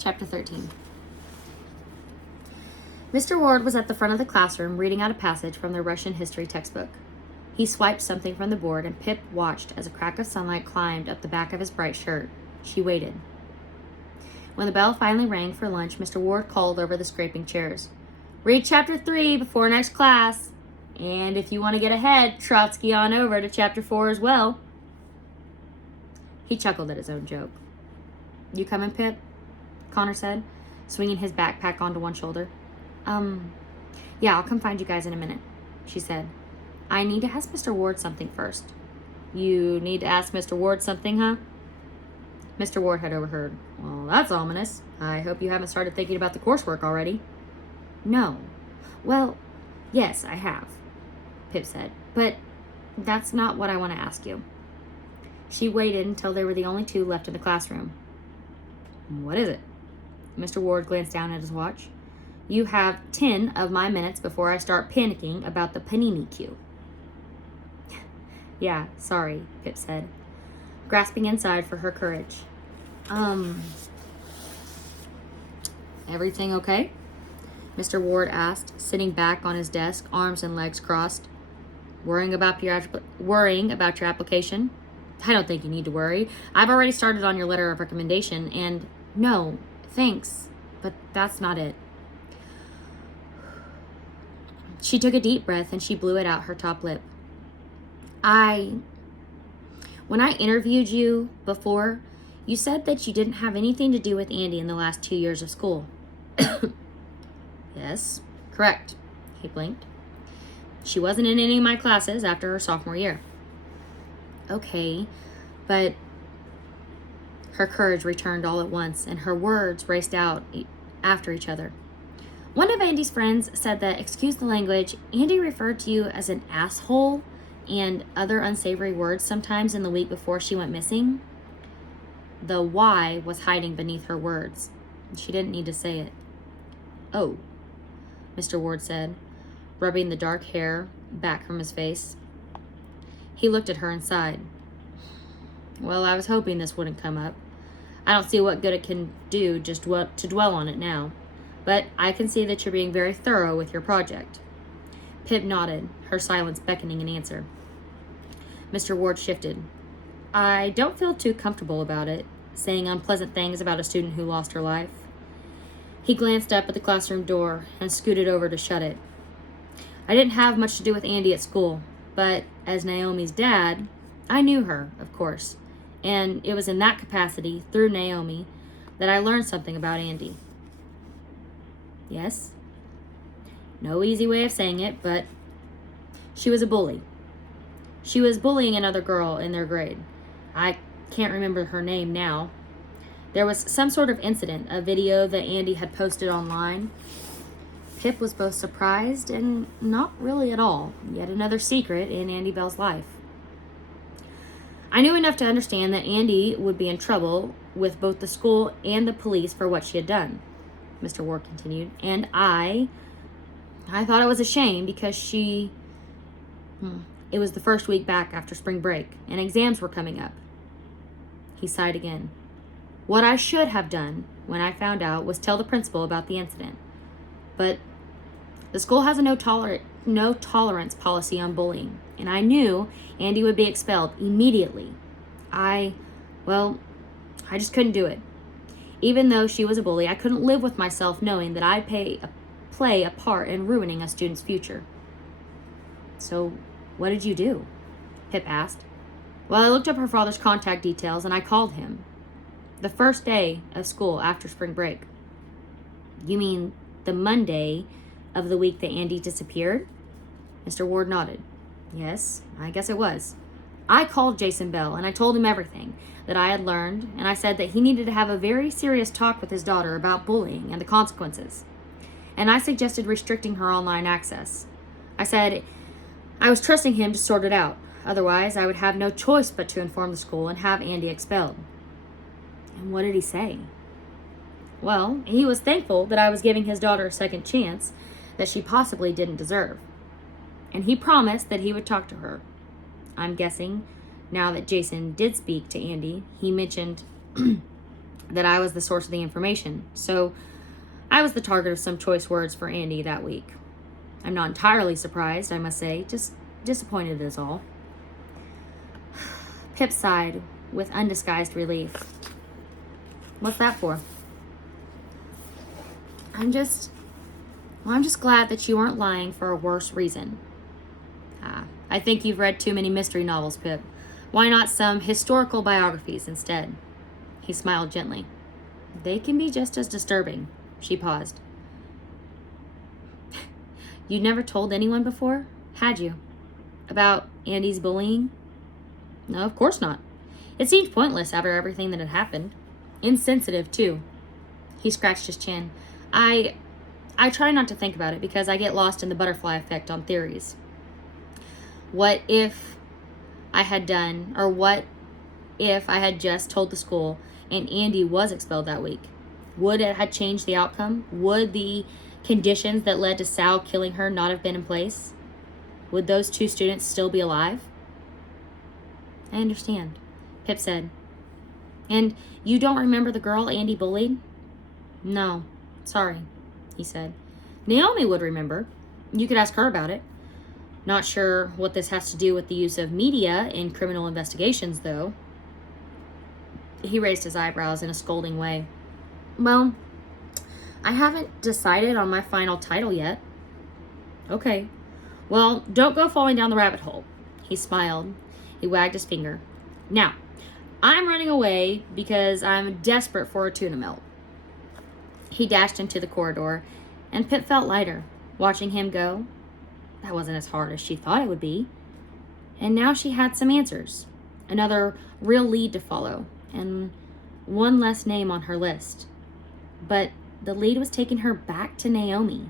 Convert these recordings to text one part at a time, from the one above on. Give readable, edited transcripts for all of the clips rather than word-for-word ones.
Chapter 13. Mr. Ward was at the front of the classroom reading out a passage from the Russian history textbook. He swiped something from the board, and Pip watched as a crack of sunlight climbed up the back of his bright shirt. She waited. When the bell finally rang for lunch, Mr. Ward called over the scraping chairs. "Read Chapter 3 before next class. And if you want to get ahead, Trotsky on over to Chapter 4 as well." He chuckled at his own joke. "You coming, Pip?" Connor said, swinging his backpack onto one shoulder. Yeah, I'll come find you guys in a minute," she said. "I need to ask Mr. Ward something first." "You need to ask Mr. Ward something, huh?" Mr. Ward had overheard. "Well, that's ominous. I hope you haven't started thinking about the coursework already." "No. Well, yes, I have," Pip said. "But that's not what I want to ask you." She waited until they were the only two left in the classroom. "What is it?" Mr. Ward glanced down at his watch. "You have 10 of my minutes before I start panicking about the panini queue." "Yeah, sorry," Pip said, grasping inside for her courage. Everything okay?" Mr. Ward asked, sitting back on his desk, arms and legs crossed. Worrying about your application? "I don't think you need to worry. I've already started on your letter of recommendation, and..." "No, thanks, but that's not it." She took a deep breath and she blew it out her top lip. When I interviewed you before, you said that you didn't have anything to do with Andy in the last 2 years of school." "Yes, correct." He blinked. "She wasn't in any of my classes after her sophomore year." "Okay, but..." Her courage returned all at once, and her words raced out after each other. "One of Andy's friends said that, excuse the language, Andy referred to you as an asshole and other unsavory words sometimes in the week before she went missing." The why was hiding beneath her words. She didn't need to say it. "Oh," Mr. Ward said, rubbing the dark hair back from his face. He looked at her and sighed. "Well, I was hoping this wouldn't come up. I don't see what good it can do just to dwell on it now. But I can see that you're being very thorough with your project." Pip nodded, her silence beckoning an answer. Mr. Ward shifted. "I don't feel too comfortable about it, saying unpleasant things about a student who lost her life." He glanced up at the classroom door and scooted over to shut it. "I didn't have much to do with Andy at school, but as Naomi's dad, I knew her, of course, and it was in that capacity, through Naomi, that I learned something about Andy." "Yes?" No easy way of saying it, but she was a bully. She was bullying another girl in their grade. I can't remember her name now. There was some sort of incident, a video that Andy had posted online. Pip was both surprised and not really at all. Yet another secret in Andy Bell's life. "I knew enough to understand that Andy would be in trouble with both the school and the police for what she had done," Mr. Ward continued. "And I thought it was a shame because it was the first week back after spring break and exams were coming up." He sighed again. "What I should have done when I found out was tell the principal about the incident. But the school has a no tolerance policy on bullying, and I knew Andy would be expelled immediately. I just couldn't do it. Even though she was a bully, I couldn't live with myself knowing that I'd play a part in ruining a student's future." "So, what did you do?" Pip asked. "Well, I looked up her father's contact details and I called him. The first day of school after spring break." "You mean the Monday of the week that Andy disappeared?" Mr. Ward nodded. "Yes, I guess it was. I called Jason Bell and I told him everything that I had learned, and I said that he needed to have a very serious talk with his daughter about bullying and the consequences. And I suggested restricting her online access. I said I was trusting him to sort it out. Otherwise, I would have no choice but to inform the school and have Andy expelled." "And what did he say?" "Well, he was thankful that I was giving his daughter a second chance that she possibly didn't deserve. And he promised that he would talk to her. I'm guessing, now that Jason did speak to Andy, he mentioned that I was the source of the information. So I was the target of some choice words for Andy that week. I'm not entirely surprised, I must say, just disappointed is all. Pip sighed with undisguised relief. What's that for? I'm just glad that you aren't lying for a worse reason. I think you've read too many mystery novels, Pip. Why not some historical biographies instead? He smiled gently. They can be just as disturbing. She paused. You'd never told anyone before, had you? About Andy's bullying? No, of course not. It seemed pointless after everything that had happened. Insensitive, too. He scratched his chin. I try not to think about it because I get lost in the butterfly effect on theories. What if I had done, or what if I had just told the school and Andy was expelled that week? Would it have changed the outcome? Would the conditions that led to Sal killing her not have been in place? Would those 2 students still be alive? I understand, Pip said. And you don't remember the girl Andy bullied? No, sorry, he said. Naomi would remember. You could ask her about it. Not sure what this has to do with the use of media in criminal investigations, though. He raised his eyebrows in a scolding way. Well, I haven't decided on my final title yet. Okay. Well, don't go falling down the rabbit hole. He smiled. He wagged his finger. Now, I'm running away because I'm desperate for a tuna melt. He dashed into the corridor, and Pip felt lighter, watching him go. That wasn't as hard as she thought it would be. And now she had some answers. Another real lead to follow, and one less name on her list. But the lead was taking her back to Naomi.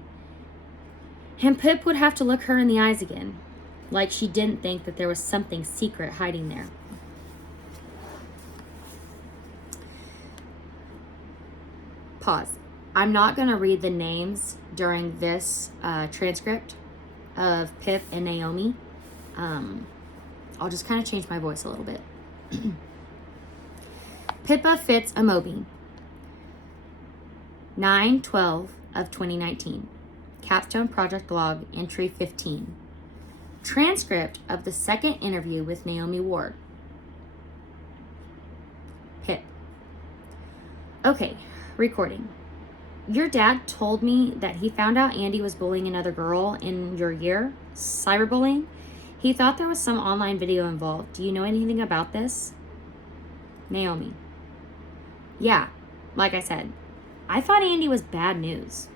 And Pip would have to look her in the eyes again, like she didn't think that there was something secret hiding there. Pause. I'm not going to read the names during this transcript of Pip and Naomi. I'll just kind of change my voice a little bit. Pippa Fitz Amobi, 9/12 of 2019. Capstone Project Blog, entry 15. Transcript of the second interview with Naomi Ward. Pip. Okay, recording. Your dad told me that he found out Andy was bullying another girl in your year, cyberbullying. He thought there was some online video involved. Do you know anything about this? Naomi. Yeah, like I said, I thought Andy was bad news.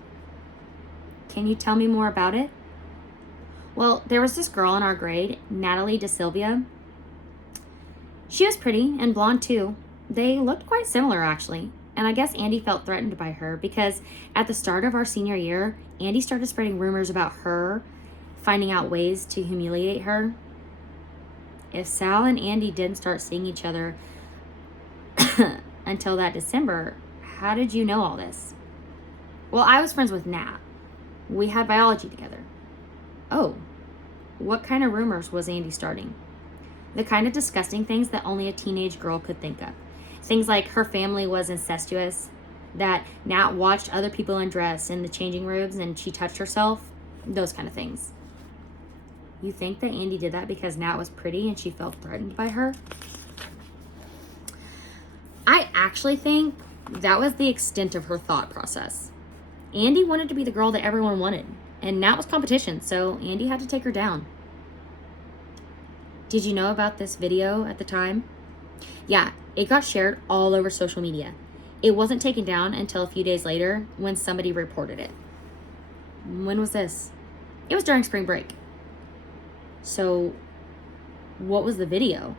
Can you tell me more about it? Well, there was this girl in our grade, Natalie DeSilvia. She was pretty and blonde too. They looked quite similar actually. And I guess Andy felt threatened by her because at the start of our senior year, Andy started spreading rumors about her, finding out ways to humiliate her. If Sal and Andy didn't start seeing each other until that December, how did you know all this? Well, I was friends with Nat. We had biology together. Oh, what kind of rumors was Andy starting? The kind of disgusting things that only a teenage girl could think of. Things like her family was incestuous, that Nat watched other people undress in the changing rooms and she touched herself, those kind of things. You think that Andy did that because Nat was pretty and she felt threatened by her? I actually think that was the extent of her thought process. Andy wanted to be the girl that everyone wanted, and Nat was competition, so Andy had to take her down. Did you know about this video at the time? Yeah, it got shared all over social media. It wasn't taken down until a few days later when somebody reported it. When was this? It was during spring break. So, what was the video?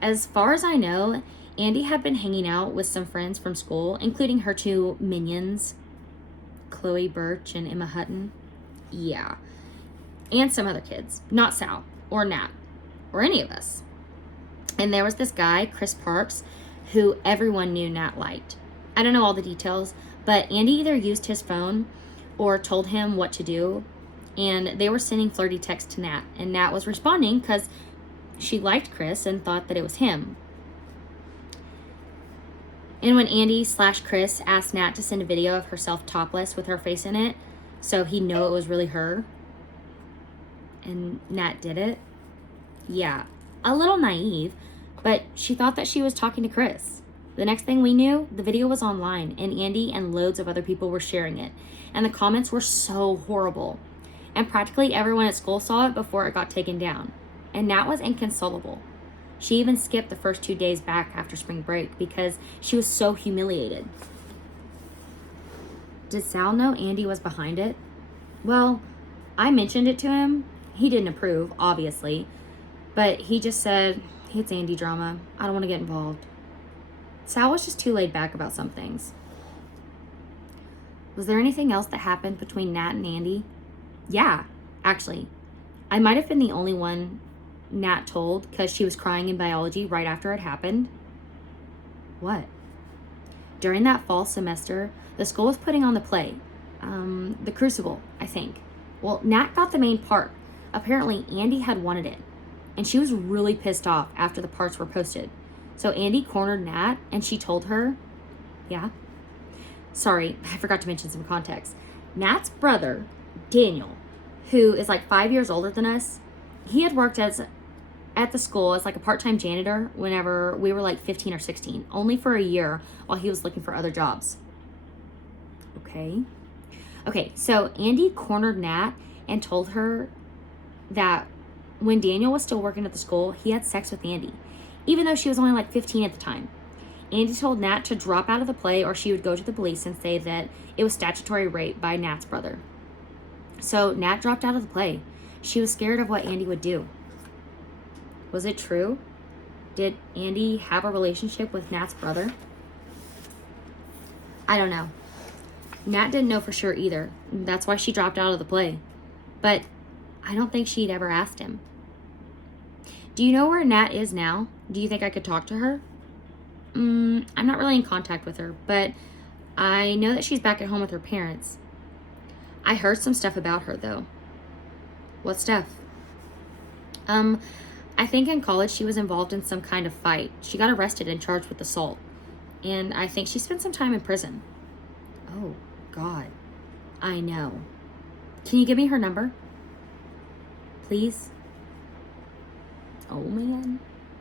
As far as I know, Andy had been hanging out with some friends from school, including her 2 minions, Chloe Birch and Emma Hutton. Yeah. And some other kids. Not Sal, or Nat, or any of us. And there was this guy, Chris Parks, who everyone knew Nat liked. I don't know all the details, but Andy either used his phone or told him what to do, and they were sending flirty texts to Nat, and Nat was responding because she liked Chris and thought that it was him. And when Andy/Chris asked Nat to send a video of herself topless with her face in it, so he'd know it was really her, and Nat did it, yeah, a little naive, but she thought that she was talking to Chris. The next thing we knew, the video was online, and Andy and loads of other people were sharing it, and the comments were so horrible. And practically everyone at school saw it before it got taken down. And Nat was inconsolable. She even skipped the first 2 days back after spring break because she was so humiliated. Did Sal know Andy was behind it? Well, I mentioned it to him. He didn't approve, obviously, but he just said, it's Andy drama. I don't want to get involved. Sal was just too laid back about some things. Was there anything else that happened between Nat and Andy? Yeah, actually. I might have been the only one Nat told because she was crying in biology right after it happened. What? During that fall semester, the school was putting on the play. The Crucible, I think. Well, Nat got the main part. Apparently, Andy had wanted it. And she was really pissed off after the parts were posted. So Andy cornered Nat and she told her, yeah? Sorry, I forgot to mention some context. Nat's brother, Daniel, who is like 5 years older than us, he had worked at the school as like a part-time janitor whenever we were like 15 or 16, only for a year while he was looking for other jobs. Okay, so Andy cornered Nat and told her that when Daniel was still working at the school, he had sex with Andy, even though she was only like 15 at the time. Andy told Nat to drop out of the play or she would go to the police and say that it was statutory rape by Nat's brother. So Nat dropped out of the play. She was scared of what Andy would do. Was it true? Did Andy have a relationship with Nat's brother? I don't know. Nat didn't know for sure either. That's why she dropped out of the play. But I don't think she'd ever asked him. Do you know where Nat is now? Do you think I could talk to her? I'm not really in contact with her, but I know that she's back at home with her parents. I heard some stuff about her, though. What stuff? I think in college she was involved in some kind of fight. She got arrested and charged with assault. And I think she spent some time in prison. Oh, God. I know. Can you give me her number? Please? Oh, man.